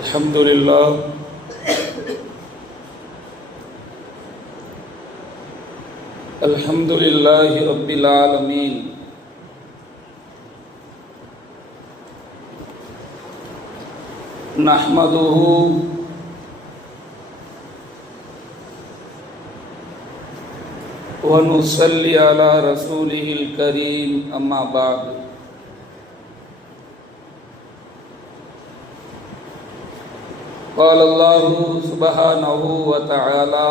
الحمد لله الحمد لله رب العالمين نحمده ونصلي على رسوله الكريم أما بعد قال الله سبحانه وتعالى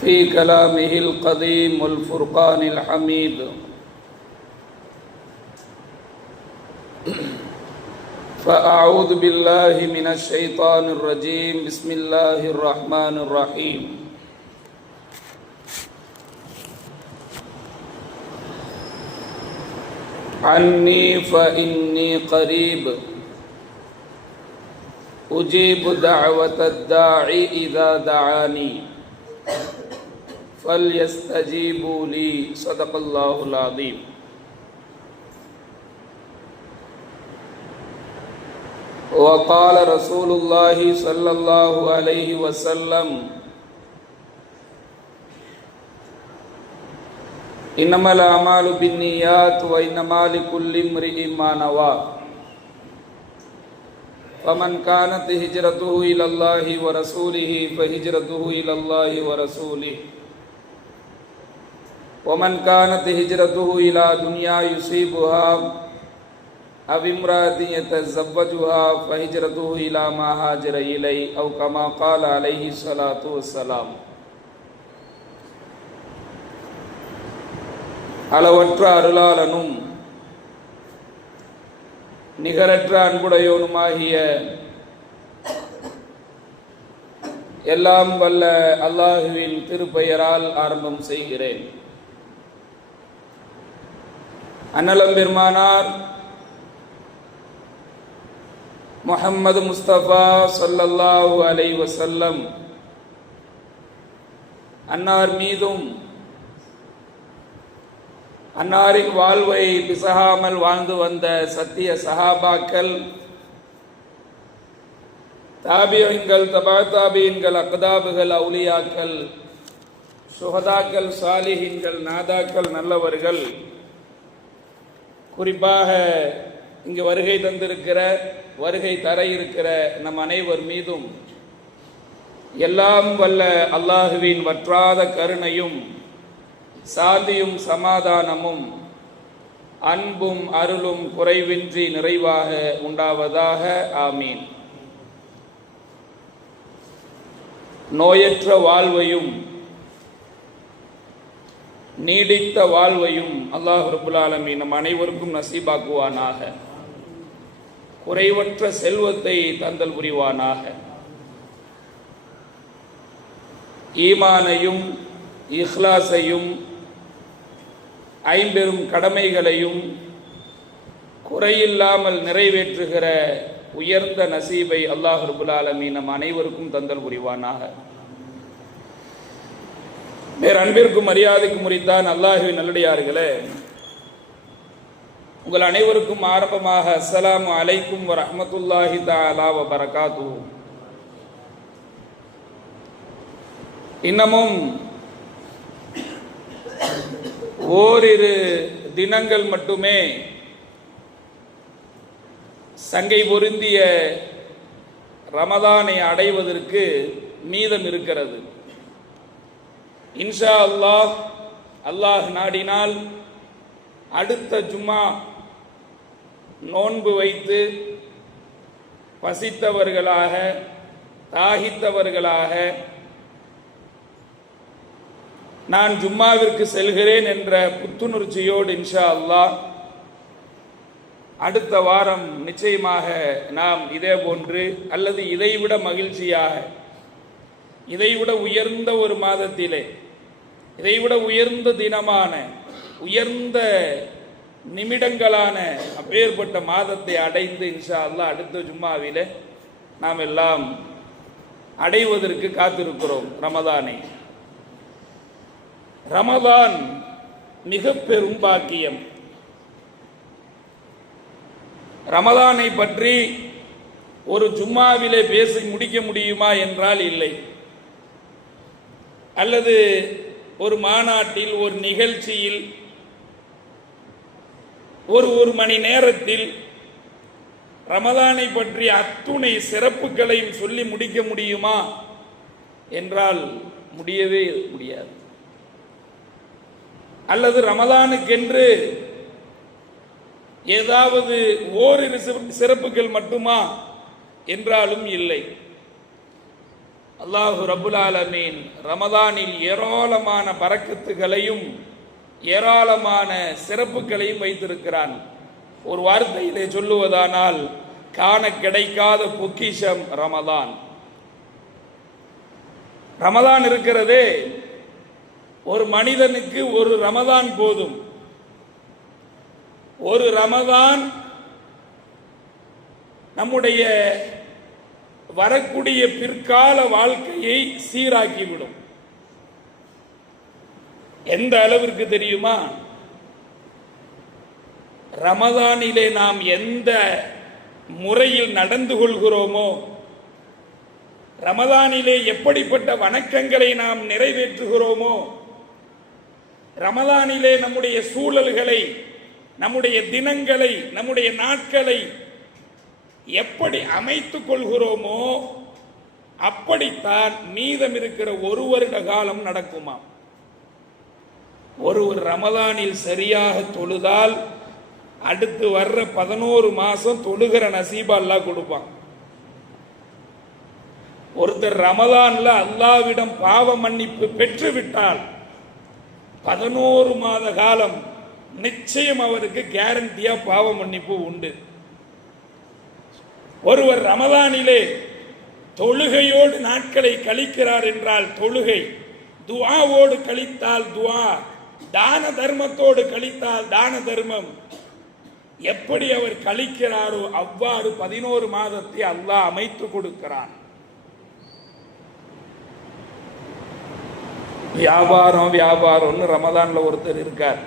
في كلامه القديم والفرقان الحميد فأعوذ بالله من الشيطان الرجيم بسم الله الرحمن الرحيم عني فإني قريب أجيب دعوة الداعي إذا دعاني فليستجيبوا لي صدق الله العظيم. وقال رسول الله صلى الله عليه وسلم إنما الأعمال بالنيات وإنما لكل امرئ ما نوى فمن كانت هجرته إلى الله ورسوله فهجرته إلى الله ورسوله ومن كانت هجرته إلى دنيا يصيبها أو امرأة يتزوجها فهجرته إلى ما هاجر إليه أو كما قال عليه الصلاة والسلام. அளவற்ற அருளாளனும் நிகரற்ற அன்புடையோனுமாகிய எல்லாம் வல்ல அல்லாஹுவின் திருப்பெயரால் ஆரம்பம் செய்கிறேன். அன்னலம் பெருமானார் முஹம்மது முஸ்தபா ஸல்லல்லாஹு அலைஹி வஸல்லம் அன்னார் மீதும் அன்னாரின் வாழ்வை பிசகாமல் வாழ்ந்து வந்த சத்திய சஹாபாக்கள், தாபியீன்கள், தபா தாபியீன்கள், அக்தாபுகள், அவுலியாக்கள், சுஹதாக்கள், சாலிஹீன்கள், நாதாக்கள், நல்லவர்கள், குறிப்பாக இங்கு வருகை தந்திருக்கிற, வருகை தர இருக்கிற நம் அனைவர் மீதும் எல்லாம் வல்ல அல்லாஹுவின் வற்றாத கருணையும் சாந்தியும் சமாதானமும் அன்பும் அருளும் குறைவின்றி நிறைவாக உண்டாவதாக. ஆமீன். நோயற்ற வாழ்வையும் நீடித்த வாழ்வையும் அல்லாஹ் ரப்புல் ஆலமீன் நம் அனைவருக்கும் நசீபாக்குவானாக. குறைவற்ற செல்வத்தை தந்தல் புரிவானாக. ஈமானையும் இஹ்லாஸையும் ஐம்பெரும் கடமைகளையும் குறையில்லாமல் நிறைவேற்றுகிற உயர்ந்த நசீபை அல்லாஹ் ரப்புல் ஆலமீன் நம் அனைவருக்கும் தந்தல் புரிவானாக. வேறு அன்பிற்கும் மரியாதைக்கும் உரித்தான் அல்லாஹுவின் நல்லடியார்களே, உங்கள் அனைவருக்கும் ஆரம்பமாக அஸ்ஸலாமு அலைக்கும் வரஹ்மத்துல்லாஹி தஆலா வ பரகாத்துஹு. இன்னமும் ஓரிரு தினங்கள் மட்டுமே சங்கை பொருந்திய ரமதானை அடைவதற்கு மீதம் இருக்கிறது. இன்ஷா அல்லாஹ், அல்லாஹ் நாடினால் அடுத்த ஜும்மா நோன்பு வைத்து பசித்தவர்களாக, தாகித்தவர்களாக நான் ஜும்மாவிற்கு செல்கிறேன் என்ற புத்துணர்ச்சியோடு இன்ஷா அல்லாஹ் அடுத்த வாரம் நிச்சயமாக நாம் இதே போன்று அல்லது இதைவிட மகிழ்ச்சியாக, இதைவிட உயர்ந்த ஒரு மாதத்திலே, இதைவிட உயர்ந்த தினமான, உயர்ந்த நிமிடங்களான அப்பேற்பட்ட மாதத்தை அடைந்து இன்ஷா அல்லாஹ் அடுத்த ஜும்மாவிலே நாம் எல்லாம் அடைவதற்கு காத்திருக்கிறோம் ரமதானை. ரமதான் மிக பெரும் பாக்கியம். ரமலானை பற்றி ஒரு ஜும்மாவிலே பேசி முடிக்க முடியுமா என்றால் இல்லை. அல்லது ஒரு மாநாட்டில், ஒரு நிகழ்ச்சியில், ஒரு மணி நேரத்தில் ரமலானை பற்றி அத்துணை சிறப்புகளையும் சொல்லி முடிக்க முடியுமா என்றால் முடியவே முடியாது. அல்லது ரமலானுக்கென்று ஏதாவது ஓரிரு சிறப்புகள் மட்டுமா என்றாலும் இல்லை. அல்லாஹு ரப்புல் ஆலமீன் ரமலானில் ஏராளமான பரக்கத்துகளையும் ஏராளமான சிறப்புகளையும் வைத்திருக்கிறான். ஒரு வார்த்தையிலே சொல்லுவதானால் காண கிடைக்காத பொக்கிஷம் ரமலான். ரமலான் இருக்கிறதே, ஒரு மனிதனுக்கு ஒரு ரமலான் போதும். ஒரு ரமலான் நம்முடைய வரக்கூடிய பிற்கால வாழ்க்கையை சீராக்கிவிடும். எந்த அளவிற்கு தெரியுமா? ரமலானிலே நாம் எந்த முறையில் நடந்து கொள்கிறோமோ, ரமலானிலே எப்படிப்பட்ட வணக்கங்களை நாம் நிறைவேற்றுகிறோமோ, ரமலானிலே நம்முடைய சூழல்களை, நம்முடைய தினங்களை, நம்முடைய நாட்களை எப்படி அமைத்துக் கொள்கிறோமோ அப்படித்தான் மீதம் இருக்கிற ஒரு வருட காலம் நடக்குமாம். ஒரு ரமலானில் சரியாக தொழுதால் அடுத்து வர்ற 11 மாசம் தொழுகிற நசீபா அல்லாஹ் கொடுப்பான். ஒருத்தர் ரமலான்ல அல்லாஹ்விடம் பாவ மன்னிப்பு பெற்று விட்டால் 11 மாத காலம் நிச்சயம் அவருக்கு கேரண்டியா பாவ மன்னிப்பு உண்டு. ஒருவர் ரமலானிலே தொழுகையோடு நாட்களை கழிக்கிறார் என்றால் தொழுகை, துஆவோடு கழித்தால் துஆ, தான தர்மத்தோடு கழித்தால் தான தர்மம், எப்படி அவர் கழிக்கிறாரோ அவ்வாறு 11 மாதத்தை அல்லாஹ் அமைத்து கொடுக்கிறான். வியாபாரம்னு ரமலான்ல ஒருத்தர் இருக்கார்.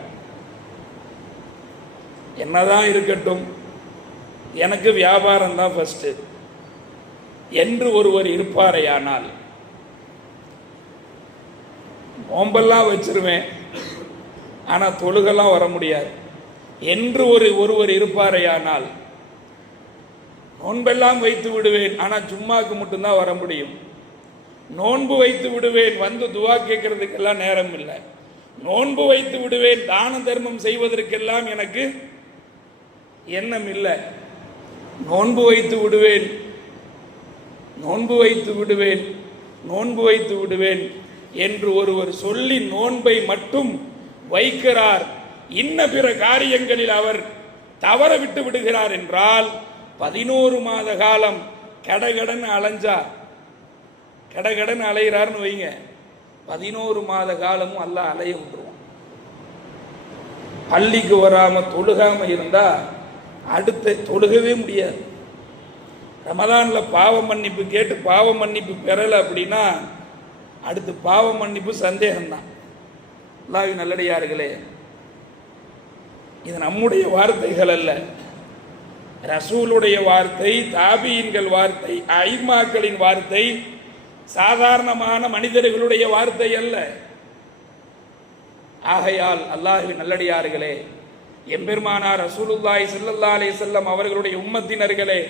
என்னதான் இருக்கட்டும், எனக்கு வியாபாரம் தான் ஃபர்ஸ்ட் என்று ஒருவர் இருப்பாரையானால், நோம்பெல்லாம் வச்சிருவேன் ஆனா தொழுகெல்லாம் வர முடியாது என்று ஒருவர் இருப்பாரையானால், நோன்பெல்லாம் வைத்து விடுவேன் ஆனா ஜும்மாக்கு மட்டும்தான் வர முடியும், நோன்பு வைத்து விடுவேன் வந்து துவா கேட்கறதுக்கெல்லாம் நேரம் இல்லை, நோன்பு வைத்து விடுவேன் தான தர்மம் செய்வதற்கெல்லாம் எனக்கு எண்ணம் இல்லை, நோன்பு வைத்து விடுவேன் நோன்பு வைத்து விடுவேன் நோன்பு வைத்து விடுவேன் என்று ஒருவர் சொல்லி நோன்பை மட்டும் வைக்கிறார், இன்ன பிற காரியங்களில் அவர் தவற விட்டு விடுகிறார் என்றால் 11 மாத காலம் கடகடன் அலைஞ்சா, கடகடன் அலைகிறார்னு வைங்க, 11 மாத காலமும் அல்லாஹ் அலைய விட்டுருவான். பள்ளிக்கு வராம தொழுகாம இருந்தா அடுத்த தொழுகவே முடியாது. ரமலான்ல பாவ மன்னிப்பு கேட்டு பாவ மன்னிப்பு பெறல அப்படின்னா அடுத்து பாவ மன்னிப்பு சந்தேகம்தான். அல்லாஹ்வின் நல்லடியார்களே, இது நம்முடைய வார்த்தைகள் அல்ல, ரசூலுடைய வார்த்தை, தாபியின்கள் வார்த்தை, ஐமாக்களின் வார்த்தை, சாதாரணமான மனிதர்களுடைய வார்த்தை அல்ல. ஆகையால் அல்லாஹ்வின் நல்லடியார்களே, எம்பெருமானார் ரசூலுல்லாஹி ஸல்லல்லாஹு அலைஹி வஸல்லம் அவர்களுடைய உம்மத்தினர்களே,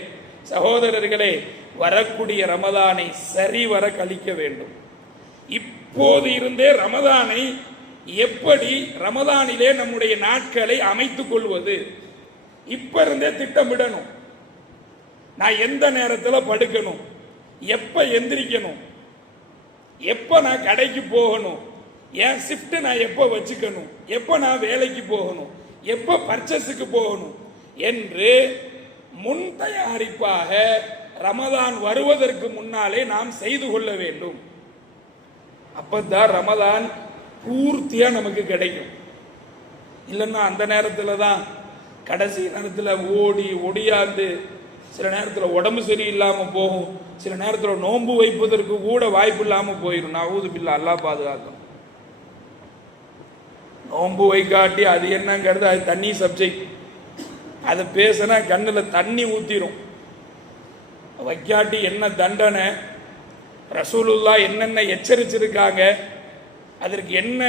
சகோதரர்களே, வரக்கூடிய ரமலானை சரிவர கழிக்க வேண்டும். இப்போது இருந்தே ரமலானை எப்படி ரமலானிலே நம்முடைய நாட்களை அமைத்துக் கொள்வது, இப்ப இருந்தே திட்டமிடணும். நான் எந்த நேரத்தில் படுக்கணும், எப்ப எந்திரிக்கணும், எப்ப நான் கடைக்கு போகணும், என் ஷிஃப்ட் நான் எப்ப வச்சுக்கணும், எப்ப நான் வேலைக்கு போகணும், எப்ப பர்ச்சேஸுக்கு போகணும் என்று முன் தயாரிப்பாக ரமலான் வருவதற்கு முன்னாலே நாம் செய்து கொள்ள வேண்டும். அப்பதான் ரமலான் பூர்த்தியா நமக்கு கிடைக்கும். இல்லைன்னா அந்த நேரத்தில் தான் கடைசி நேரத்தில் ஓடி ஒடியாந்து சில நேரத்தில் உடம்பு சரியில்லாமல் போகும், சில நேரத்தில் நோன்பு வைப்பதற்கு கூட வாய்ப்பு இல்லாமல் போயிடும். நஊது பில்லாஹ், அல்லாஹ் பாதுகாக்கணும். நோன்பு வைக்காட்டி அது என்னங்கிறது அது தனி சப்ஜெக்ட். அதை பேசினா கண்ணில் தண்ணி ஊற்றிடும். வைக்காட்டி என்ன தண்டனை, ரசூலுல்லா என்னென்ன எச்சரிச்சிருக்காங்க, அதற்கு என்ன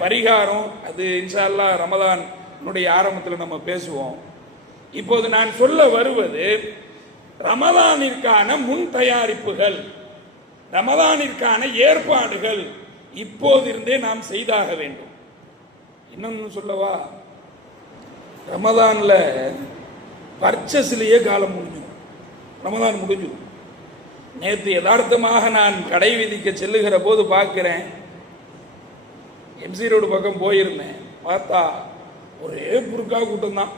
பரிகாரம், அது இன்ஷா அல்லாஹ் ரமதானுடைய ஆரம்பத்தில் நம்ம பேசுவோம். இப்போது நான் சொல்ல வருவது ரமதானிற்கான முன் தயாரிப்புகள், ரமதானிற்கான ஏற்பாடுகள் இப்போதிருந்தே நாம் செய்தாக வேண்டும். இன்னொன்னு சொல்லவா, ரமதான்ல பர்ச்சஸ்லயே காலம் முடிஞ்சிடும். ரமதான் முடிஞ்சிடும். நேற்று யதார்த்தமாக நான் கடை வீதிக்க செல்லுகிற போது பார்க்கிறேன், எம்சி ரோடு பக்கம் போயிருந்தேன். பார்த்தா ஒரே புருக்கா கூட்டம் தான்.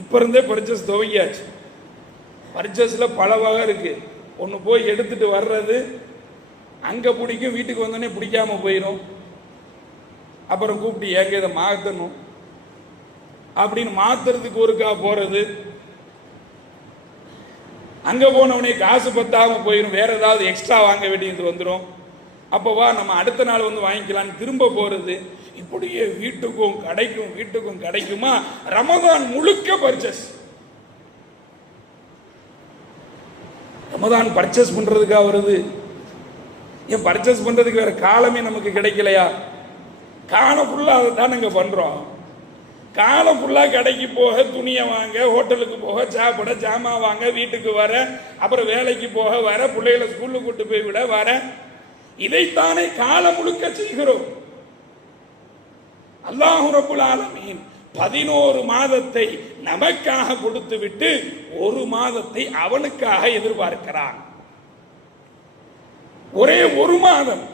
இப்ப இருந்தே பர்ச்சேஸ் துவங்கியாச்சு. பர்ச்சேஸ்ல பல வகை இருக்கு. ஒன்று போய் எடுத்துட்டு வர்றது, அங்க பிடிக்கும், வீட்டுக்கு வந்தோடனே பிடிக்காம போயிடும். அப்புறம் கூப்பிட்டு ஏங்க இதை மாற்றணும் அப்படின்னு மாத்துறதுக்கு ஒருக்கா போறது, அங்க போனவனே காசு பத்தாம போயிடும், வேற ஏதாவது எக்ஸ்ட்ரா வாங்க வேண்டியது வந்துடும். அப்பவா நம்ம அடுத்த நாள் வந்து வாங்கிக்கலான்னு திரும்ப போறது. இப்படியே வீட்டுக்கும் கிடைக்குமா ரமதான் முழுக்க பர்ச்சேஸ். ரமதான் பர்ச்சேஸ் பண்றதுக்காக வருது. ஏன் பர்ச்சேஸ் பண்றதுக்கு வேற காலமே நமக்கு கிடைக்கலையா? காலம் ஃபுல்லா அதை தான் நாங்க பண்றோம். காலம் ஃபுல்லா கடைக்கு போக, துணியை வாங்க, ஹோட்டலுக்கு போக, சாப்பிட, ஜாமான் வாங்க, வீட்டுக்கு வர, அப்புறம் வேலைக்கு போக வர, பிள்ளைகளை ஸ்கூலுக்கு கூட்டு போய் விட வர, இதைத்தானே காலம் முழுக்க செய்கிறோம். அல்லாஹ் ரப்புல் ஆலமீன் 11 மாதத்தை நமக்காக கொடுத்து விட்டு 1 மாதத்தை அவனுக்காக எதிர்பார்க்கிறான். ஒரே 1 மாதம்,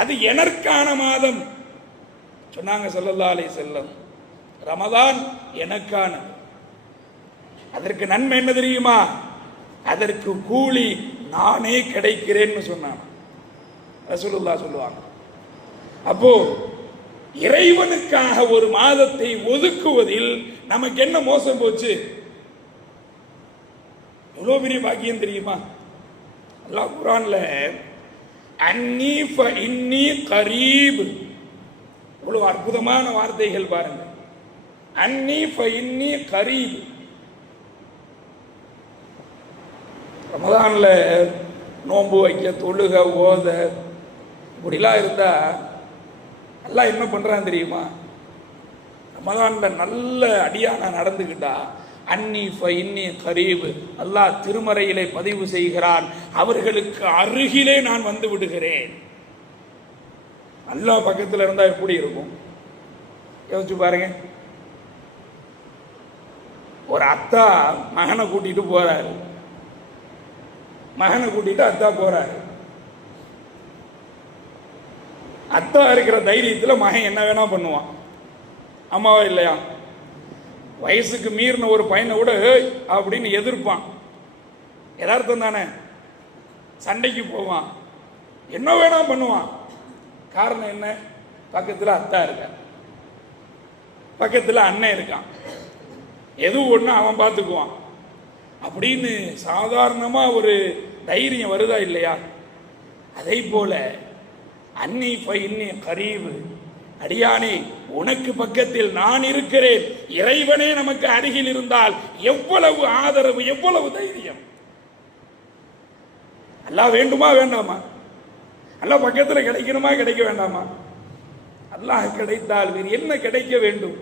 அது எனக்கான மாதம் சொன்னாங்க ஸல்லல்லாஹு அலைஹி வஸல்லம். ரமதான் எனக்கான. அதற்கு நன்மை என்ன தெரியுமா? அதற்கு கூலி நானே கிடைக்கிறேன்னு சொன்னான் ரசூலுல்லாஹ் சொல்லுவாங்க. அப்போ இறைவனுக்காக 1 மாதத்தை ஒதுக்குவதில் நமக்கு என்ன மோசம் போச்சு? எவ்வளவு பெரிய பாக்கியம் தெரியுமா? அல்லாஹ் குர்ஆன்ல அன்னி ஃப இன்னி கரீப், இவ்வளவு அற்புதமான வார்த்தைகள் பாருங்க. அன்னி ஃப இன்னி கரீப். ரமதான்ல நோன்பு வைக்க, தொழுக, ஓத, இப்படிலாம் இருந்தா அல்லாஹ் என்ன பண்றான் தெரியுமா? ரமதான்ல நல்ல அடியானா நடந்துக்கிட்டா அன்னி ஃப இன்னி கரீப், அல்லாஹ் திருமறையிலே பதிவு செய்கிறான், அவர்களுக்கு அருகிலே நான் வந்து விடுகிறேன். அல்லாஹ் பக்கத்தில் இருந்தா எப்படி இருக்கும் யோசிச்சு பாருங்க. ஒரு அத்தா மகனை கூட்டிட்டு போறாரு, மகனை கூட்டிட்டு அத்தா போறாரு. அத்தா இருக்கிற தைரியத்தில் மகன் என்ன வேணா பண்ணுவான், அம்மாவா இல்லையா? வயசுக்கு மீறின ஒரு பையனை கூட அப்படின்னு எதிர்ப்பான். யதார்த்தம் தானே? சண்டைக்கு போவான், என்ன வேணா பண்ணுவான். காரணம் என்ன? பக்கத்தில் அத்தா இருக்க, பக்கத்தில் அண்ணன் இருக்கான், எது ஒன்று அவன் பார்த்துக்குவான் அப்படின்னு சாதாரணமா ஒரு தைரியம் வருதா இல்லையா? அதை போல அன்னி ஃப இன்னி கரீப், அடியானே உனக்கு பக்கத்தில் நான் இருக்கிறேன். இறைவனே நமக்கு அருகில் இருந்தால் எவ்வளவு ஆதரவு, எவ்வளவு தைரியம். அல்லாஹ் வேண்டுமா வேண்டாமா? அல்லாஹ் பக்கத்தில் கிடைக்கணுமா கிடைக்க வேண்டாமா? அல்லாஹ் கிடைத்தால் வேறு என்ன கிடைக்க வேண்டும்?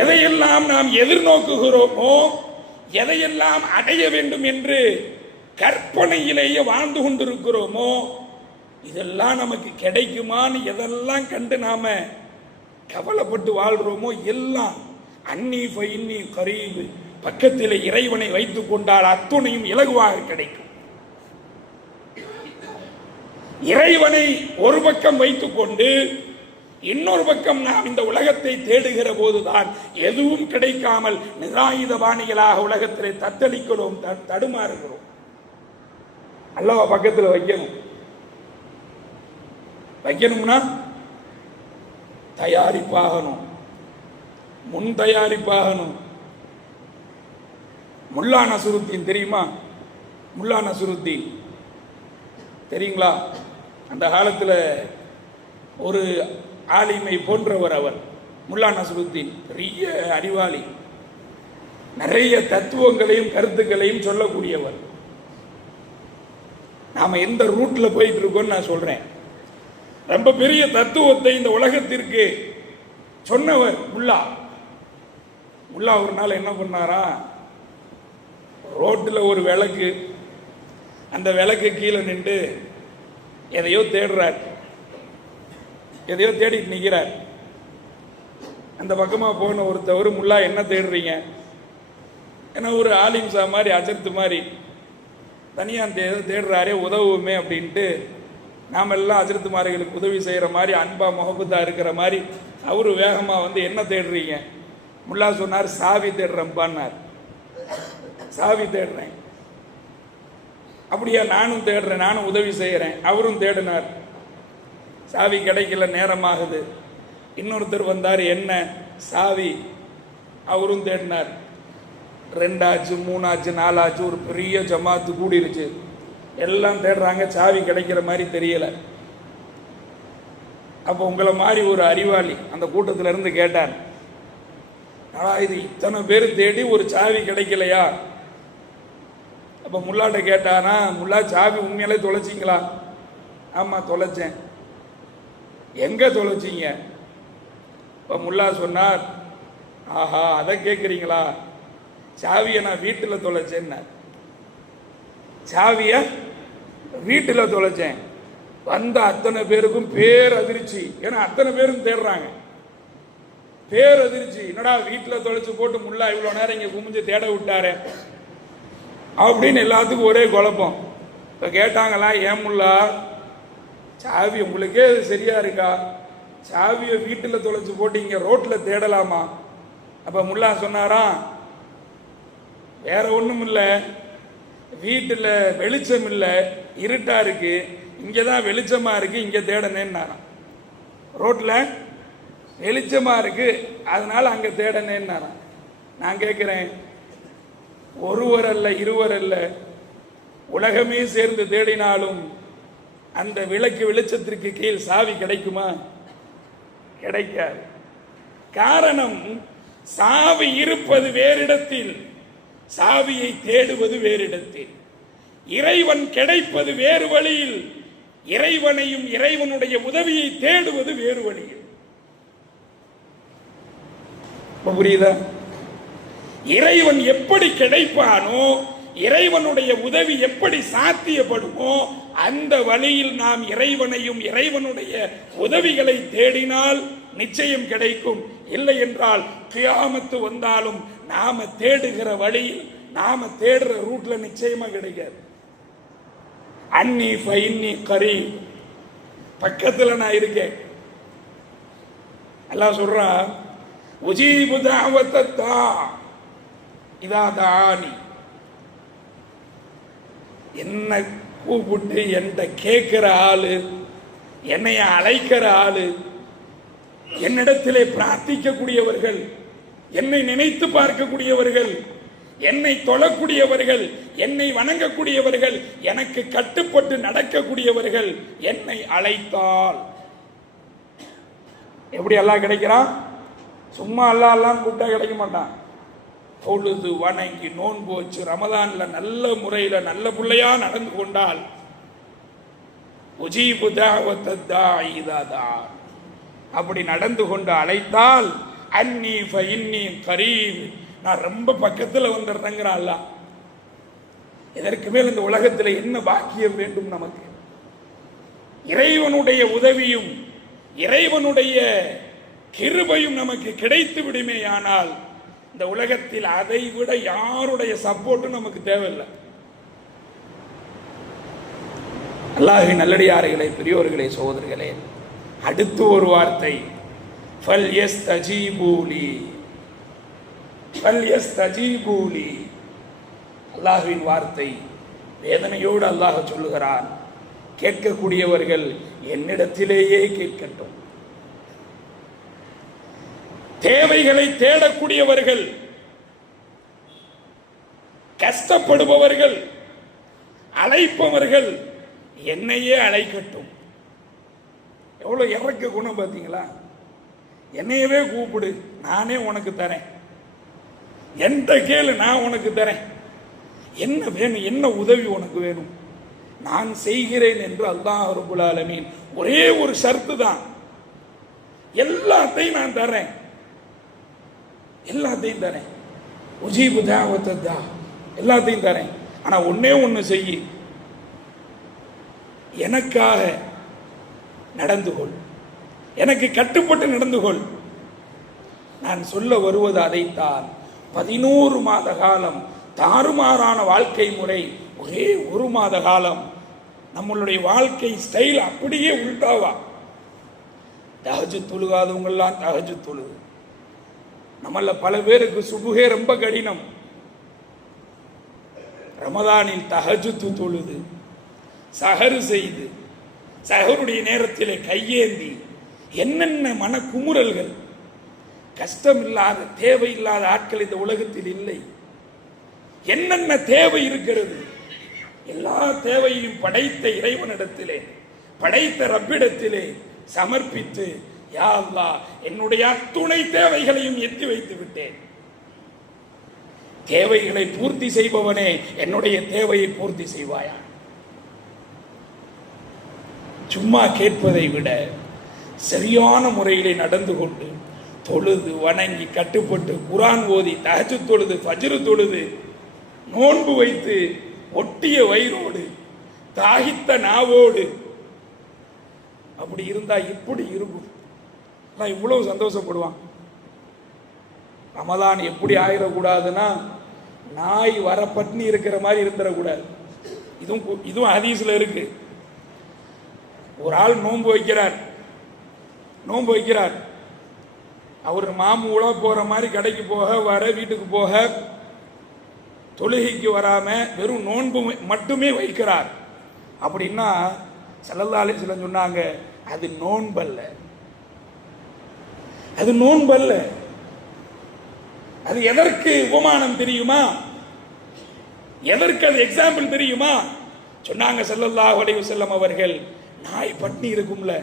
எதையெல்லாம் நாம் எதிர்நோக்குகிறோமோ, எதையெல்லாம் அடைய வேண்டும் என்று கற்பனையிலேயே வாழ்ந்து கொண்டிருக்கிறோமோ, இதெல்லாம் நமக்கு கிடைக்குமான்னு எதெல்லாம் கண்டு நாம கவலைப்பட்டு வாழ்றோமோ எல்லாம் அன்னி ஃப இன்னி கரீப், பக்கத்தில் இறைவனை வைத்துக் கொண்டால் அத்துணையும் இலகுவாக கிடைக்கும். இறைவனை ஒரு பக்கம் வைத்துக் கொண்டு இன்னொரு பக்கம் நாம் இந்த உலகத்தை தேடுகிற போதுதான் எதுவும் கிடைக்காமல் நிராயுதபாணிகளாக உலகத்திலே தத்தளிக்கிறோம், தடுமாறுகிறோம். அல்லாஹ் பக்கத்தில் வைக்கணும்னா தயாரிப்பாகணும், முன் தயாரிப்பாகணும். முல்லா நஸ்ருத்தீன் தெரியுமா? முல்லா நஸ்ருத்தீன் தெரியுங்களா? அந்த காலத்தில் ஒரு ஆலிமை போன்றவர். அவர் முல்லா நஸ்ருத்தீன் பெரிய அறிவாளி, நிறைய தத்துவங்களையும் கருத்துக்களையும் சொல்லக்கூடியவர். நாம எந்த ரூட்ல போயிட்டு இருக்கோம்னு நான் சொல்றேன். ரொம்ப பெரிய தத்துவத்தை இந்த உலகத்திற்கு சொன்னவர் முல்லா. முல்லா ஒரு நாள் என்ன பண்ணாரா, ரோட்டில் ஒரு விளக்கு, அந்த விளக்கு கீழே நின்று எதையோ தேடுறார், எதையோ தேடிட்டு நிற்கிறார். அந்த பக்கமாக போன ஒருத்தவர், முல்லா என்ன தேடுறீங்க? ஏன்னா ஒரு ஆலிம்சா மாதிரி அஜர்த்து மாதிரி தனியாக தேடுறாரே, உதவுமே அப்படின்ட்டு நாம் எல்லாம் அஜர்த்துமார்களுக்கு உதவி செய்கிற மாதிரி அன்பா முகபத்தா இருக்கிற மாதிரி அவரு வேகமாக வந்து என்ன தேடுறீங்க? முல்லா சொன்னார், சாவி தேடுறேன்பான்னார். சாவி தேடுறேன். அப்படியா, நானும் தேடுறேன், நானும் உதவி செய்கிறேன். அவரும் தேடினார், சாவி கிடைக்கல, நேரமாகுது. இன்னொருத்தர் வந்தார், என்ன சாவி? அவரும் தேடினார். 2 ஆச்சு, 3 ஆச்சு, 4 ஆச்சு, ஒரு பெரிய ஜமாத்து கூடிருச்சு. எல்லாம் தேடுறாங்க, சாவி கிடைக்கிற மாதிரி தெரியல. அப்போ உங்களை மாதிரி ஒரு அறிவாளி அந்த கூட்டத்தில் இருந்து கேட்டார், இது இத்தனை பேர் தேடி ஒரு சாவி கிடைக்கலையா? அப்போ முல்லாட்ட கேட்டானா, முல்லா சாவி உண்மையிலே தொலைச்சிங்களா? ஆமாம் தொலைச்சேன். எங்கே தொலைச்சிங்க? இப்போ முல்லா சொன்னார், ஆஹா அதை கேட்குறீங்களா, சாவியை நான் வீட்டில் தொலைச்சேன்னார். சாவியை வீட்டில் தொலைச்சேன். வந்த அத்தனை பேருக்கும் பேரதிர்ச்சி. ஏன்னா அத்தனை பேரும் தேடுறாங்க. பேரதிர்ச்சி, என்னடா வீட்டில் தொலைச்சு போட்டு முல்லா இவ்வளோ நேரம் இங்கே குமிஞ்சு தேட விட்டாரு அப்படின்னு எல்லாத்துக்கும் ஒரே குழப்பம். இப்போ கேட்டாங்களா, ஏன் முல்லா சாவி உங்களுக்கே சரியா இருக்கா, சாவியை வீட்டில் தொலைச்சு போட்டு இங்கே ரோட்டில் தேடலாமா? அப்போ முல்லா சொன்னாராம், வேற ஒன்றும் இல்லை, வீட்டில் வெளிச்சம் இல்லை, இருட்டா இருக்கு, இங்கே தான் வெளிச்சமா இருக்கு, இங்கே தேடனேன்னாராம். ரோட்டில் வெளிச்சமா இருக்கு, அதனால அங்கே தேடனேன்னாராம். நான் கேட்குறேன், ஒருவர் அல்ல, இருவர் அல்ல, உலகமே சேர்ந்து தேடினாலும் அந்த விளக்கு வெளிச்சத்திற்கு கீழ் சாவி கிடைக்குமா? கிடைக்காது. காரணம், சாவி இருப்பது வேறிடத்தில், சாவியை தேடுவது வேறிடத்தில். இறைவன் கிடைப்பது வேறு வழியில், இறைவனையும் இறைவனுடைய உதவியை தேடுவது வேறு வழியில். புரியுதா? இறைவன் எப்படி கிடைப்பானோ, இறைவனுடைய உதவி எப்படி சாத்தியப்படுமோ, அந்த வழியில் நாம் இறைவனையும் இறைவனுடைய உதவிகளை தேடினால் நிச்சயம் கிடைக்கும். இல்லை என்றால் கியாமத்து வந்தாலும் நாம தேடுகிற வழியில், நாம தேடுற ரூட்ல நிச்சயமா கிடைக்காது. அன்னி ஃபைன்னி கரீப், பக்கத்துல நான் இருக்கேன். அல்லாஹ் சொல்றான், உஜீபு தஅவத்தத்தா இதா தானி, என்ன கூப்பிட்டு என்கிட்ட கேட்கிற ஆளு, என்னைய அழைக்கிற ஆளு, என்னிடத்திலே பிரார்த்திக்கக்கூடியவர்கள், என்னை நினைத்து பார்க்கக்கூடியவர்கள், என்னை தொழக்கூடியவர்கள், என்னை வணங்கக்கூடியவர்கள், எனக்கு கட்டுப்பட்டு நடக்கக்கூடியவர்கள் என்னை அழைத்தால். எப்படி அல்லாஹ் கிடைக்கிறான்? சும்மா அல்லாஹ் கூப்பிட்டா கிடைக்க மாட்டான். தொழுது வணங்கி நோன்பு வச்சு ரமதான்ல நல்ல முறையில நல்ல பிள்ளையா நடந்து கொண்டால், உஜீபு தஅவத்தத் தாஇ இதா தஆன், அப்படி நடந்து கொண்டு அழைத்தால், அன்னி ஃபஇன்னி கரீப், நான் ரொம்ப பக்கத்தில் வந்துடுறேங்கிறான் அல்லாஹ். இதற்கு மேல் இந்த உலகத்தில் என்ன பாக்கியம் வேண்டும் நமக்கு? இறைவனுடைய உதவியும் இறைவனுடைய கிருபையும் நமக்கு கிடைத்து விடுமே. ஆனால் இந்த உலகத்தில் அதை விட யாருடைய சப்போர்ட்டும் நமக்கு தேவையில்லை. அல்லாஹ்வின் நல்லடியார்களே, பெரியோர்களே, சகோதரர்களே, அடுத்து ஒரு வார்த்தை, ஃபல்யஸ்தஜீபூலி, ஃபல்யஸ்தஜீபூலி. அல்லாஹ்வின் வார்த்தை, வேதனையோடு அல்லாஹ் சொல்லுகிறான், கேட்கக்கூடியவர்கள் என்னிடத்திலேயே கேட்கட்டும். தேவைகளை தேடக்கூடியவர்கள், கஷ்டப்படுபவர்கள், அழைப்பவர்கள் என்னையே அழைக்கட்டும். எவ்வளவு இறக்க குணம் பார்த்தீங்களா? என்னையவே கூப்பிடு, நானே உனக்கு தரேன். என்கிட்ட கேளு, நான் உனக்கு தரேன். என்ன வேணும், என்ன உதவி உனக்கு வேணும், நான் செய்கிறேன் என்று அல்லாஹ் ரப்புல் ஆலமீன் ஒரே ஒரு ஷர்த்து தான், எல்லாத்தையும் நான் தரேன், எல்லாத்தையும் தரேன். உஜீபு தாவத்தா, எல்லாத்தையும் தரேன். ஆனா ஒன்னே ஒன்று செய்யி, எனக்காக நடந்து கொள், எனக்கு கட்டுப்பட்டு நடந்து கொள். நான் சொல்ல வருவது அதைத்தான். 11 மாத காலம் தாறுமாறான வாழ்க்கை முறை, ஒரே 1 மாத காலம் நம்மளுடைய வாழ்க்கை ஸ்டைல் அப்படியே உள்டாவா. தஹஜ்ஜுத் தொழுகாதவங்கெல்லாம் தஹஜ்ஜுத் தொழுது. நம்மள பல பேருக்கு சுபுகே ரொம்ப கடினம். ரமதானில் தஹஜ்ஜுத் தொழுது, சஹரு செய்து, சஹருடைய நேரத்தில் கையேந்தி, என்னென்ன மன குமுறல்கள். கஷ்டம் இல்லாத, தேவையில்லாத ஆட்கள் இந்த உலகத்தில் இல்லை. என்னென்ன தேவை இருக்கிறது, எல்லா தேவையையும் படைத்த இறைவனிடத்திலே, படைத்த ரப்பிடத்திலே சமர்ப்பித்து, யா அல்லாஹ், என்னுடைய அத்துணை தேவைகளையும் எத்தி வைத்து விட்டேன். தேவைகளை பூர்த்தி செய்பவனே, என்னுடைய தேவையை பூர்த்தி செய்வாயா. சும்மா கேட்பதை விட சரியான முறையிலே நடந்து கொண்டு, தொழுது வணங்கி கட்டுப்பட்டு, குர்ஆன் ஓதி, தஹஜ்ஜுத் தொழுது, ஃபஜ்ர் தொழுது, நோன்பு வைத்து, ஒட்டிய வயிறோடு, தாகித்த நாவோடு அப்படி இருந்தா இப்படி இருக்கும். நான் இவ்வளவு சந்தோஷப்படுவான். ரமதான் எப்படி ஆயிடக்கூடாதுன்னா, நாய் வர பட்னி இருக்கிற மாதிரி இருந்துடக்கூடாது. இதுவும் ஹதீஸ்ல இருக்கு. ஒரு ஆள் நோன்பு வைக்கிறார். அவர் மாமு உழ போற மாதிரி கடைக்கு போக வர, வீட்டுக்கு போக, தொழுகைக்கு வராம வெறும் நோன்பு மட்டுமே வைக்கிறார். அப்படின்னா ஸல்லல்லாஹு அலைஹி வஸல்லம் சொன்னாங்க, அது நோன்பல்ல, அது நோன்பல்ல. அது எதற்கு உபமானம் தெரியுமா? எதற்கு அது எக்ஸாம்பிள் தெரியுமா? சொன்னாங்க ஸல்லல்லாஹு அலைஹி வஸல்லம் அவர்கள், நாய் பட்னி இருக்கும்ல,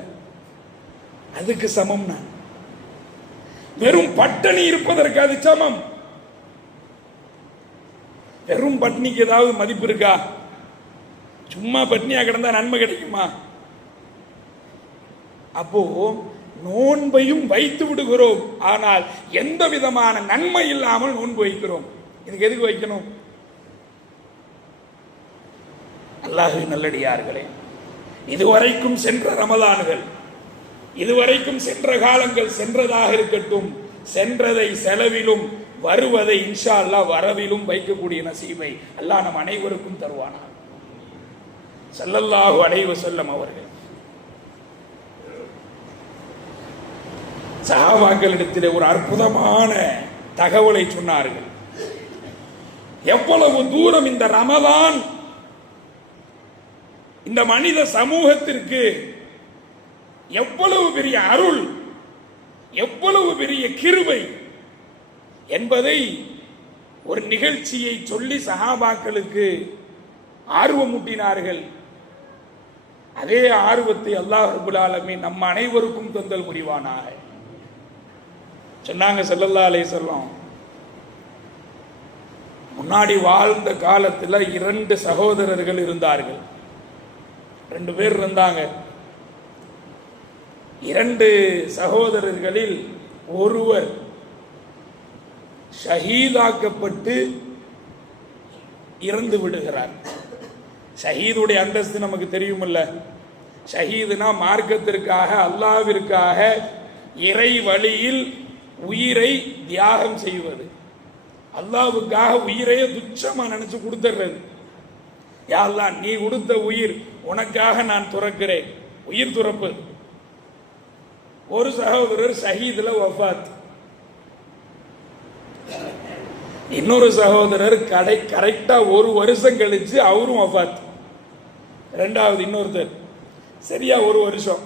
அதுக்கு சமம். நான் வெறும் பட்டினி இருப்பதற்கு அது சமம். வெறும் பட்னிக்கு ஏதாவது மதிப்பு இருக்கா? சும்மா பட்னியா கிடந்தா நன்மை கிடைக்குமா? அப்போ நோன்பையும் வைத்து விடுகிறோம், ஆனால் எந்த விதமான நன்மை இல்லாமல் நோன்பு வைக்கிறோம். இதுக்கு எதுக்கு வைக்கணும்? அல்லாஹ்வின் நல்லடியார்களே, இதுவரைக்கும் சென்ற ரமலான்கள், இதுவரைக்கும் சென்ற காலங்கள் சென்றதாக இருக்கட்டும், சென்றதை செலவிலும், வருவதை இன்ஷா அல்லாஹ் வரவிலும் வைக்கக்கூடிய நசீபை அல்லாஹ் நம் அனைவருக்கும் தருவானா. ஸல்லல்லாஹு அலைஹி வஸல்லம் அவர்கள் சஹாபாக்களிடத்திலே ஒரு அற்புதமான தகவலை சொன்னார்கள். எவ்வளவு தூரம் இந்த ரமலான் இந்த மனித சமூகத்திற்கு எவ்வளவு பெரிய அருள், எவ்வளவு பெரிய கிருபை என்பதை ஒரு நிகழ்ச்சியை சொல்லி சஹாபாக்களுக்கு ஆர்வமூட்டினார்கள். அதே ஆர்வத்தை அல்லாஹ் ரப்புல் ஆலமீன் நம் அனைவருக்கும் தந்தல் புரிவானாக. சொன்னாங்க ஸல்லல்லாஹு அலைஹி வஸல்லம், முன்னாடி வாழ்ந்த காலத்தில் 2 சகோதரர்கள் இருந்தார்கள். 2 பேர் இருந்தாங்க. 2 சகோதரர்களில் ஒருவர் ஷஹீதாக்கப்பட்டு இறந்து விடுகிறார். ஷஹீதுடைய அந்தஸ்து நமக்கு தெரியுமில்ல. ஷஹீதுனா மார்க்கத்திற்காக, அல்லாஹ்விற்காக, இறை வழியில் உயிரை தியாகம் செய்வது, அல்லாஹ்வுக்காக உயிரையே துச்சமா நினைச்சு கொடுத்துறது. யா அல்லாஹ், நீ கொடுத்த உயிர் உனக்காக நான் துறக்கிறேன், உயிர் துறப்பு. ஒரு சகோதரர் ஷஹீதுல வஃபாத், இன்னொரு சகோதரர் கரெக்டா 1 வருஷம் கழிச்சு அவரும் வஃபாத். ரெண்டாவது இன்னொருத்தர் சரியா 1 வருஷம்,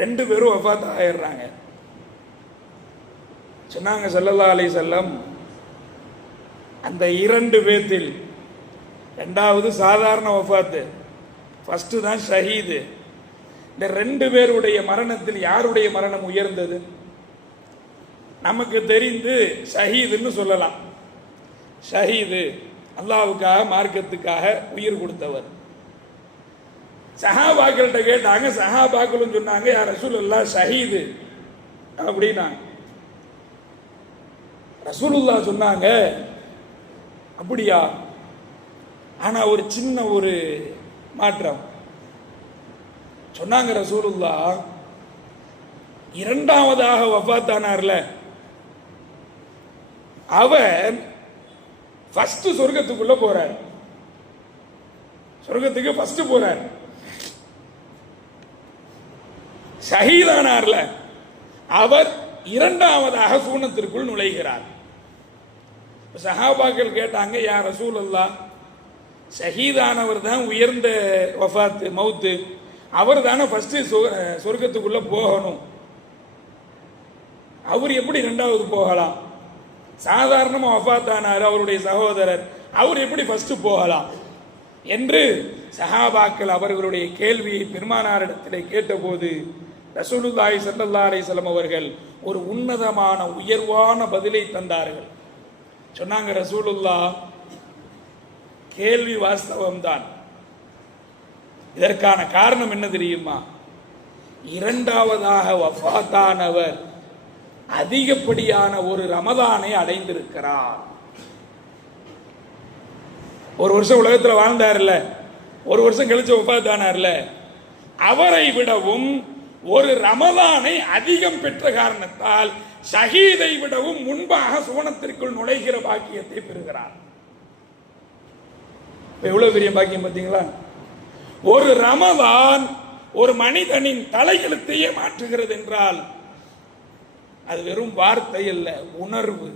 2 பேரும் வஃபாத் ஆயிடுறாங்க. சொன்னாங்க ஸல்லல்லாஹு அலைஹி வஸல்லம், அந்த 2 பேத்தில் ரெண்டாவது சாதாரண வஃபாத்து, ஃபர்ஸ்ட் தான் ஷஹீது. இந்த 2 பேருடைய மரணத்தில் யாருடைய மரணம் உயர்ந்தது? நமக்கு தெரிந்து ஷஹீதுன்னு சொல்லலாம். ஷஹீது அல்லாஹ்வுக்காக மார்க்கத்துக்காக உயிர் கொடுத்தவர். சஹாபாக்கள்கிட்ட கேட்டாங்க, சஹாபாக்களும் சொன்னாங்க, யா ரசூலுல்லாஹ் ஷஹீது அப்படின்னாங்க. ரசூலுல்லாஹ் சொன்னாங்க, அப்படியா, ஆனா ஒரு சின்ன ஒரு மாற்றம் சொன்னாங்க. ரசூலுல்லாஹ் இரண்டாவதாக வஃபாத்தானார்ல, அவர் ஃபர்ஸ்ட் சொர்க்கத்துக்குள்ள போறார். சொர்க்கத்துக்கு ஃபர்ஸ்ட் போறார். ஷஹீதானார்ல, அவர் இரண்டாவதாக சூனத்திற்குள் நுழைகிறார். சஹாபாக்கள் கேட்டாங்க, யா ரசூலல்லாஹ், ஷஹீதானவர் தான் உயர்ந்த வஃபாத் மௌத்து, அவர் தானே ஃபர்ஸ்ட் சொர்க்கத்துக்குள்ள போகணும், அவர் எப்படி இரண்டாவது போகலாம்? சாதாரணமாக வஃபாத்தானார் அவருடைய சகோதரர், அவர் எப்படி ஃபர்ஸ்ட் போகலாம் என்று சஹாபாக்கள் அவர்களுடைய கேள்வியை பெருமானாரிடத்திலே கேட்டபோது ரசூலுல்லாஹி ஸல்லல்லாஹு அலைஹி வஸல்லம் அவர்கள் ஒரு உன்னதமான உயர்வான பதிலை தந்தார்கள். சொன்னாங்க, ரசூலுல்லாஹ், கேள்வி வாஸ்தவம்தான். இதற்கான காரணம் என்ன தெரியுமா? இரண்டாவதாக வஃபாத்தானவர் அதிகப்படியான ஒரு ரமதானை அடைந்திருக்கிறார். ஒரு வருஷம் உலகத்தில் வாழ்ந்தார்ல, ஒரு வருஷம் கழிச்சு வஃபாத்தானார்ல, அவரை விடவும் ஒரு ரமதானை அதிகம் பெற்ற காரணத்தால் ஷஹீதை விடவும் முன்பாக சுவனத்திற்குள் நுழைகிற பாக்கியத்தை பெறுகிறார். எவ்வளவு பெரிய பாக்கியம் பார்த்தீங்களா? ஒரு ரமதான் ஒரு மனிதனின் தலையெழுத்தையே மாற்றுகிறது என்றால் அது வெறும் வார்த்தை அல்ல, உணர்வு.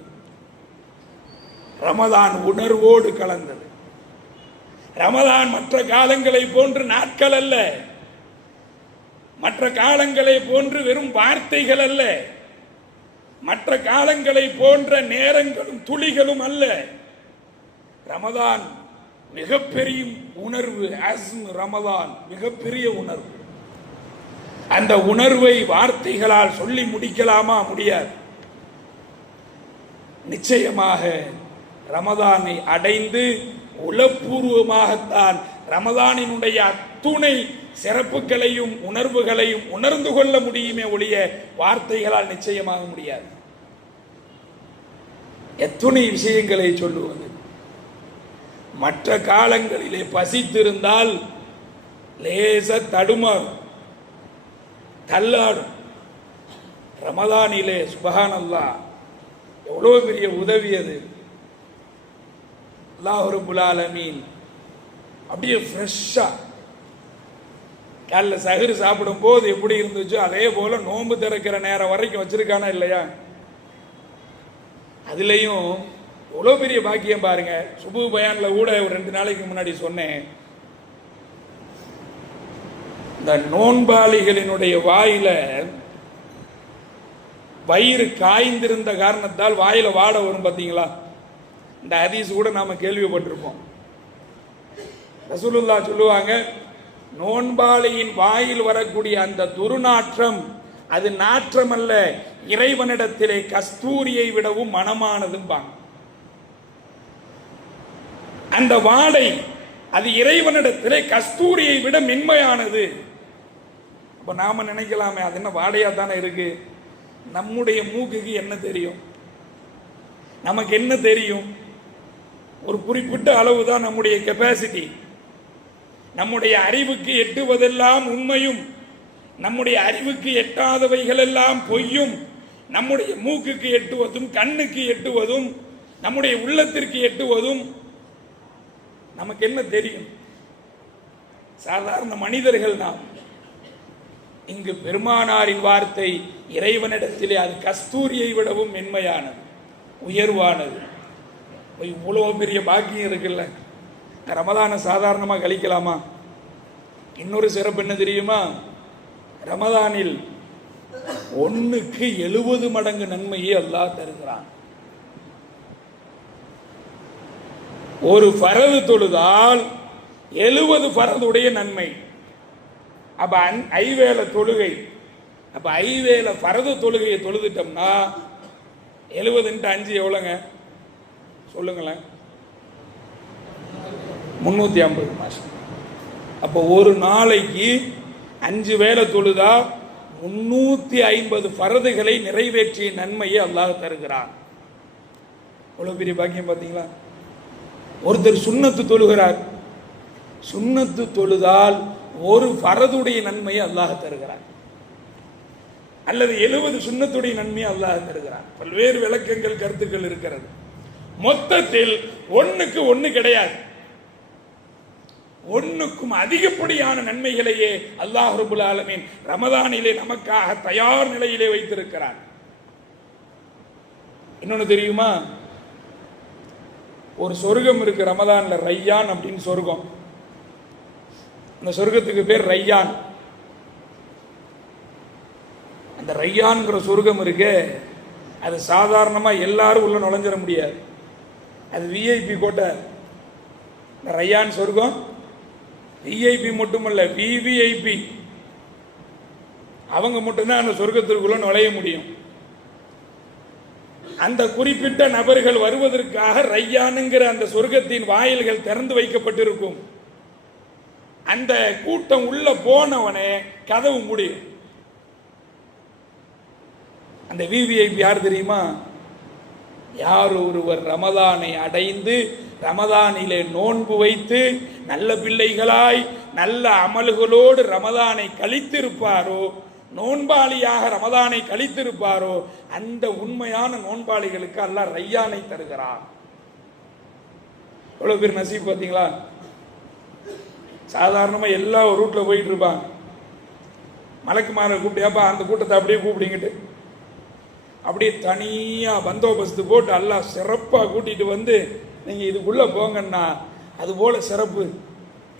ரமதான் உணர்வோடு கலந்தது. ரமதான் மற்ற காலங்களை போன்று நாட்கள் அல்ல, மற்ற காலங்களை போன்று வெறும் வார்த்தைகள் அல்ல, மற்ற காலங்களை போன்ற நேரங்களும் துளிகளும் அல்ல. ரமதான் மிகப்பெரிய உணர்வு. ரமதான் மிகப்பெரிய உணர்வு. அந்த உணர்வை வார்த்தைகளால் சொல்லி முடிக்கலாமா? முடியாது. நிச்சயமாக ரமதானை அடைந்து உளப்பூர்வமாகத்தான் ரமதானினுடைய அத்துணை சிறப்புகளையும் உணர்வுகளையும் உணர்ந்து கொள்ள முடியுமே ஒழிய வார்த்தைகளால் நிச்சயமாக முடியாது. எத்துணை விஷயங்களை சொல்லுவது. மற்ற காலங்களிலே பசித்திருந்தால் லேச தடுமாறும், தள்ளாடும். ரமதானிலே சுப்ஹானல்லாஹ் எவ்வளவு பெரிய உதவி அது. அல்லாஹ் ரப்பல் ஆலமீன் அப்படியே ஃப்ரெஷ்ஷா காலைல சஹர் சாப்பிடும் போது எப்படி இருந்துச்சோ அதே போல நோன்பு திறக்கிற நேரம் வரைக்கும் வச்சிருக்கானா இல்லையா? அதுலேயும் எவ்வளோ பெரிய பாக்கியம் பாருங்க. சுபு பயான்ல கூட ஒரு 2 நாளைக்கு முன்னாடி சொன்னேன், இந்த நோன்பாளிகளினுடைய வாயில வயிறு காய்ந்திருந்த காரணத்தால் வாயில வாட வரும் பார்த்தீங்களா? இந்த ஹதீஸ் கூட நாம கேள்விப்பட்டிருப்போம். ரசூலுல்லாஹ் சொல்லுவாங்க, நோன்பாளியின் வாயில் வரக்கூடிய அந்த துர்நாற்றம் அது நாற்றம் அல்ல, இறைவனிடத்திலே கஸ்தூரியை விடவும் மனமானதும்பாங்க. அந்த வாடை அது இறைவனிடத்திலே கஸ்தூரியை விட மென்மையானது. அப்ப நாம நினைக்கலாமே, அது என்ன வாடையா தானே இருக்கு. நம்முடைய மூக்குக்கு என்ன தெரியும்? நமக்கு என்ன தெரியும்? ஒரு குறிப்பிட்ட அளவு தான் நம்முடைய கெப்பாசிட்டி. நம்முடைய அறிவுக்கு எட்டுவதெல்லாம் உண்மையும், நம்முடைய அறிவுக்கு எட்டாதவைகள் எல்லாம் பொய்யும். நம்முடைய மூக்குக்கு எட்டுவதும், கண்ணுக்கு எட்டுவதும், நம்முடைய உள்ளத்திற்கு எட்டுவதும் நமக்கு என்ன தெரியும்? சாதாரண மனிதர்கள் நாம். இங்கு பெருமானாரின் வார்த்தை இறைவனிடத்திலே அது கஸ்தூரியை விடவும் மென்மையானது, உயர்வானது. இவ்வளவு பெரிய பாக்கியம் இருக்குல்ல. ரமதானை சாதாரணமாக கழிக்கலாமா? இன்னொரு சிறப்பு என்ன தெரியுமா? ரமதானில் 1க்கு 70 மடங்கு நன்மையை அல்லாஹ் தருகிறான். ஒரு ஃபரது தொழுதால் 70 ஃபரதுடைய நன்மை. அப்ப ஐவேள தொழுகை, அப்ப ஐவேள பரது தொழுகையை தொழுதுட்டோம்னா 70 × 5 எவ்வளோங்க சொல்லுங்களேன்? 350 மாசம். அப்போ ஒரு நாளைக்கு 5 வேளை தொழுதா 350 பரதுகளை நிறைவேற்றிய நன்மையை அல்லாஹ் தருகிறான். எவ்வளவு பெரிய பாக்கியம் பார்த்தீங்களா? ஒருத்தர் சுன்னத்து தொழுகிறார், சுன்னத்து தொழுதால் ஒரு பரதுடைய நன்மையை அல்லாஹ் தருகிறார், அல்லது 70 சுன்னத்துடைய நன்மையை அல்லாஹ் தருகிறார். பல்வேறு விளக்கங்கள் கருத்துக்கள் இருக்கிறது. மொத்தத்தில் 1க்கு 1 கிடையாது, 1க்கும் அதிகப்படியான நன்மைகளையே அல்லாஹ் ரப்பல் ஆலமீன் ரமதானிலே நமக்காக தயார் நிலையிலே வைத்திருக்கிறார். இன்னொன்னு தெரியுமா? ஒரு சொர்க்கம் இருக்கு ரமதான்ல, ரையான் அப்படின்னு சொர்க்கம். அந்த சொர்க்கத்துக்கு பேர் ரையான். அந்த ரையான்ங்கிற சொர்க்கம் இருக்கு, அது சாதாரணமா எல்லாரும் உள்ள நுழைஞ்சிட முடியாது. அது விஐபி கோட்டை. இந்த ரையான் சொர்க்கம் விஐபி மட்டுமல்ல, விவிஐபி, அவங்க மட்டும்தான் அந்த சொர்க்கத்திற்குள்ள நுழைய முடியும். அந்த குறிப்பிட்ட நபர்கள் வருவதற்காக ரையானுங்கிற அந்த சொர்க்கத்தின் வாயில்கள் திறந்து வைக்கப்பட்டிருக்கும். அந்த கூட்டம் உள்ள போனவனே கதவு முடியும். அந்த விவிஐபி யார் தெரியுமா? யார் ஒருவர் ரமதானை அடைந்து ரமதானிலே நோன்பு வைத்து நல்ல பிள்ளைகளாய் நல்ல அமல்களோடு ரமதானை கழித்திருப்பாரோ, நோன்பாளியாக ரமதானை கழித்திருப்பாரோ, அந்த உண்மையான நோன்பாளிகளுக்கு அல்லாஹ் ரையானை தருகிறார். எவ்வளவு பேர் நசீப் பார்த்தீங்களா? சாதாரணமா எல்லா ரூட்ல போயிட்டு இருப்பாங்க, மலக்குமாரை கூப்பிட்டியாப்பா அந்த கூட்டத்தை அப்படியே கூப்பிடுங்கிட்டு அப்படியே தனியா பந்தோபஸ்து போட்டு அல்லாஹ் சிறப்பா கூட்டிட்டு வந்து நீங்க இதுக்குள்ள போங்கன்னா அது போல சிறப்பு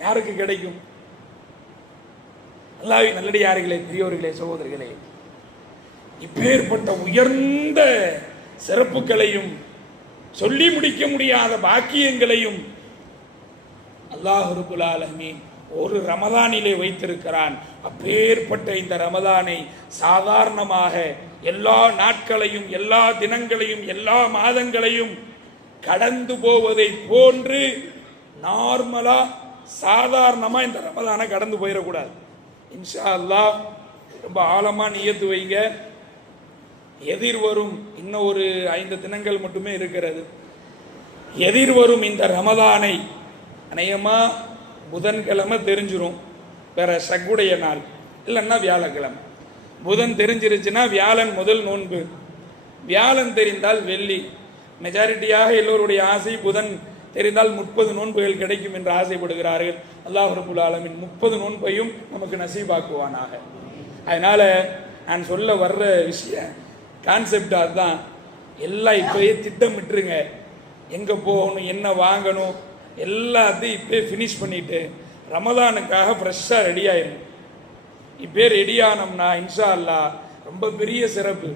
யாருக்கு கிடைக்கும்? அல்லாஹ்வின் நல்லடியார்களே, பெரியோர்களே, சகோதரர்களே, இப்பேற்பட்ட உயர்ந்த சிறப்புகளையும் சொல்லி முடிக்க முடியாத பாக்கியங்களையும் அல்லாஹ் ரப்பல் ஆலமீன் ஒரு ரமதானிலே வைத்திருக்கிறான். அப்பேற்பட்ட இந்த ரமதானை சாதாரணமாக எல்லா நாட்களையும் எல்லா தினங்களையும் எல்லா மாதங்களையும் கடந்து போவதை போன்று நார்மலா சாதாரணமா இந்த ரமதானை கடந்து போயிடக்கூடாது. இன்ஷா அல்லாஹ் ரொம்ப ஆழமா நியத்து வைங்க. எதிர்வரும் இன்னும் ஒரு 5 தினங்கள் மட்டுமே இருக்கிறது. எதிர்வரும் இந்த ரமதானை அநேகமா புதன்கிழமை தெரிஞ்சிரும், வேற சக்குடைய நாள் இல்லைன்னா வியாழக்கிழமை. புதன் தெரிஞ்சிருச்சுன்னா வியாழன் முதல் நோன்பு, வியாழன் தெரிந்தால் வெள்ளி. மெஜாரிட்டியாக எல்லோருடைய ஆசை புதன் தெரிந்தால் 30 நோன்புகள் கிடைக்கும் என்று ஆசைப்படுகிறார்கள். அல்லாஹ் ரப்பல் ஆலமீன் 30 நோன்பையும் நமக்கு நசீபாக்குவானாக. அதனால நான் சொல்ல வர்ற விஷயம் கான்செப்ட் அதுதான். எல்லாம் இப்பயே திட்டமிட்டுருங்க, எங்க போகணும், என்ன வாங்கணும், எல்லாத்தையும் இப்பே ஃபினிஷ் பண்ணிட்டு ரமதானுக்காக ஃப்ரெஷ்ஷா ரெடி ஆயிடும். இப்பே ரெடி ஆனோம்னா இன்ஷா அல்லாஹ் ரொம்ப பெரிய சிறப்பு.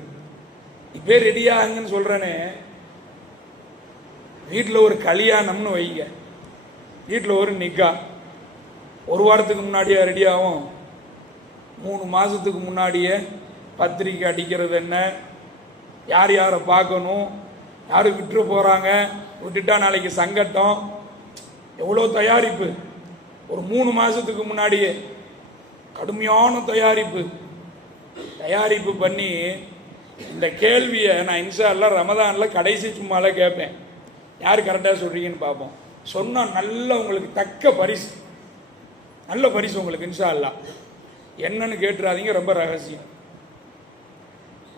இப்பே ரெடி ஆகுங்கன்னு சொல்றேனே, வீட்டில் ஒரு கல்யாணம்னு வைங்க, வீட்டில் ஒரு நிக்கா, ஒரு வாரத்துக்கு முன்னாடியே ரெடி ஆகும். 3 மாசத்துக்கு முன்னாடியே பத்திரிக்கை அடிக்கிறது என்ன, யார் யாரை பார்க்கணும், யார் விட்டுற போறாங்க, விட்டுட்டா நாளைக்கு சங்கட்டம், எவ்வளோ தயாரிப்பு. ஒரு 3 மாசத்துக்கு முன்னாடியே கடுமையான தயாரிப்பு பண்ணி இந்த கேள்வியை நான் இன்ஷா அல்லாஹ் ரமதான்ல கடைசி சும்மால கேட்பேன். யார் கரெக்டாக சொல்றீங்கன்னு பார்ப்போம். சொன்னா நல்ல உங்களுக்கு தக்க பரிசு, நல்ல பரிசு உங்களுக்கு இன்ஷா அல்லாஹ். என்னன்னு கேட்டுறாதீங்க, ரொம்ப ரகசியம்.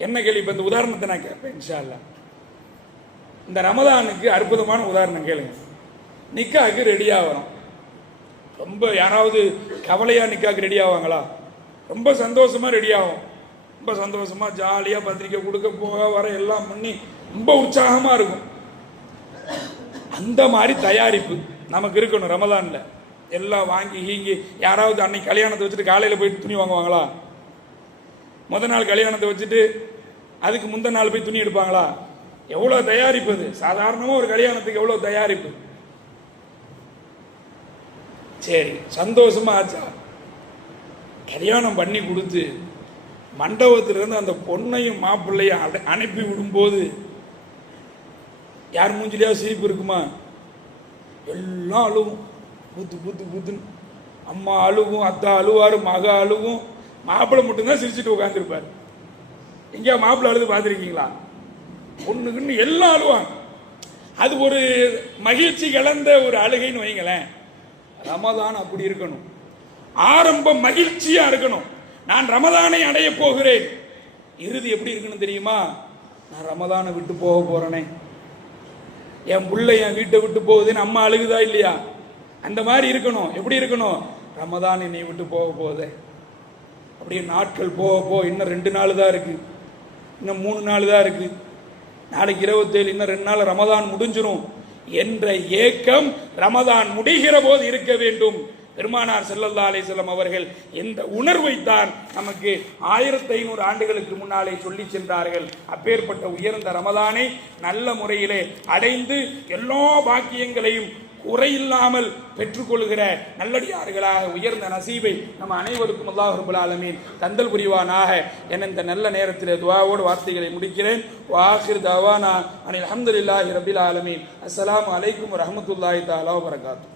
என்ன கேள்வி? இப்போ இந்த உதாரணத்தை நான் கேட்பேன் இன்ஷா அல்லாஹ். இந்த ரமதானுக்கு அற்புதமான உதாரணம் கேளுங்க. நிக்காவுக்கு ரெடி ஆகிறோம். ரொம்ப யாராவது கவலையா நிக்காவுக்கு ரெடி ஆவாங்களா? ரொம்ப சந்தோஷமா ரெடி ஆகும், ரொம்ப சந்தோஷமா ஜாலியா பத்திரிக்கை கொடுக்க போக வர எல்லாம் பண்ணி ரொம்ப உற்சாகமா இருக்கும். அந்த மாதிரி தயாரிப்பு நமக்கு இருக்கணும் ரமதான்ல. எல்லாம் வாங்கி ஹீங்கி. யாராவது அன்னைக்கு கல்யாணத்தை வச்சுட்டு காலையில் போயிட்டு துணி வாங்குவாங்களா? முத நாள் கல்யாணத்தை வச்சுட்டு அதுக்கு முந்தின நாள் போய் துணி எடுப்பாங்களா? எவ்வளோ தயாரிப்பு அது. சாதாரணமாக ஒரு கல்யாணத்துக்கு எவ்வளோ தயாரிப்பு. சரி, சந்தோஷமா ஆச்சா? கல்யாணம் பண்ணி கொடுத்து மண்டபத்திலிருந்து அந்த பொண்ணையும் மாப்பிள்ளையும் அனுப்பி விடும்போது யார் மூஞ்சிலையா சிரிப்பு இருக்குமா? எல்லாம் அழுவும், புத்து புத்து புத்துன்னு. அம்மா அழுவும், அத்தா அழுவார், மக அழுவும், மாப்பிள்ளை மட்டும்தான் சிரிச்சுட்டு உட்காந்துருப்பார். எங்கேயா மாப்பிள்ளை அழுது பார்த்துருக்கீங்களா? பொண்ணுக்குன்னு எல்லாம் அழுவாங்க. அது ஒரு மகிழ்ச்சி கலந்த ஒரு அழுகைன்னு வைங்களேன். ரமதான் அப்படி இருக்கணும். ஆரம்பம் மகிழ்ச்சியா இருக்கணும். நான் ரமதானை அடைய போகிறேன். இறுதி எப்படி இருக்கணும் தெரியுமா? நான் ரமதானை விட்டு போக போறேனே, என் புள்ள என் வீட்டை விட்டு போகுதுன்னு அம்மா அழுகுதா இல்லையா? அந்த மாதிரி இருக்கணும். எப்படி இருக்கணும்? ரமதான் என்னை விட்டு போக போகுதே. அப்படியே நாட்கள் போக இன்னும் 2 நாள் தான் இருக்கு, இன்னும் 3 நாள் தான் இருக்கு, நாளைக்கு 27, இன்னும் 2 நாள் ரமதான் முடிஞ்சிடும் என்ற ஏக்கம் ரமதான் முடிகிற போது இருக்க வேண்டும். பெருமானார் ஸல்லல்லாஹு அலைஹி வஸல்லம் அவர்கள் எந்த உணர்வைத்தான் நமக்கு 1500 ஆண்டுகளுக்கு முன்னாலே சொல்லி சென்றார்கள். அப்பேற்பட்ட உயர்ந்த ரமதானை நல்ல முறையிலே அடைந்து எல்லா பாக்கியங்களையும் குறையில்லாமல் பெற்றுக்கொள்கிற நல்லடியார்களாக உயர்ந்த நசீபை நம்ம அனைவருக்கும் அல்லாஹ் ரப்பல் ஆலமீன் தந்தல் புரிவானாக என இந்த நல்ல நேரத்தில் துஆவோடு வார்த்தைகளை முடிக்கிறேன். வாஹிர் தவானா அனில் அல்ஹம்துலில்லாஹி ரப்பில் ஆலமீன். அஸ்ஸலாமு அலைக்கும் வரஹ்மத்துல்லாஹி தஆலா வபரகாத்துஹு.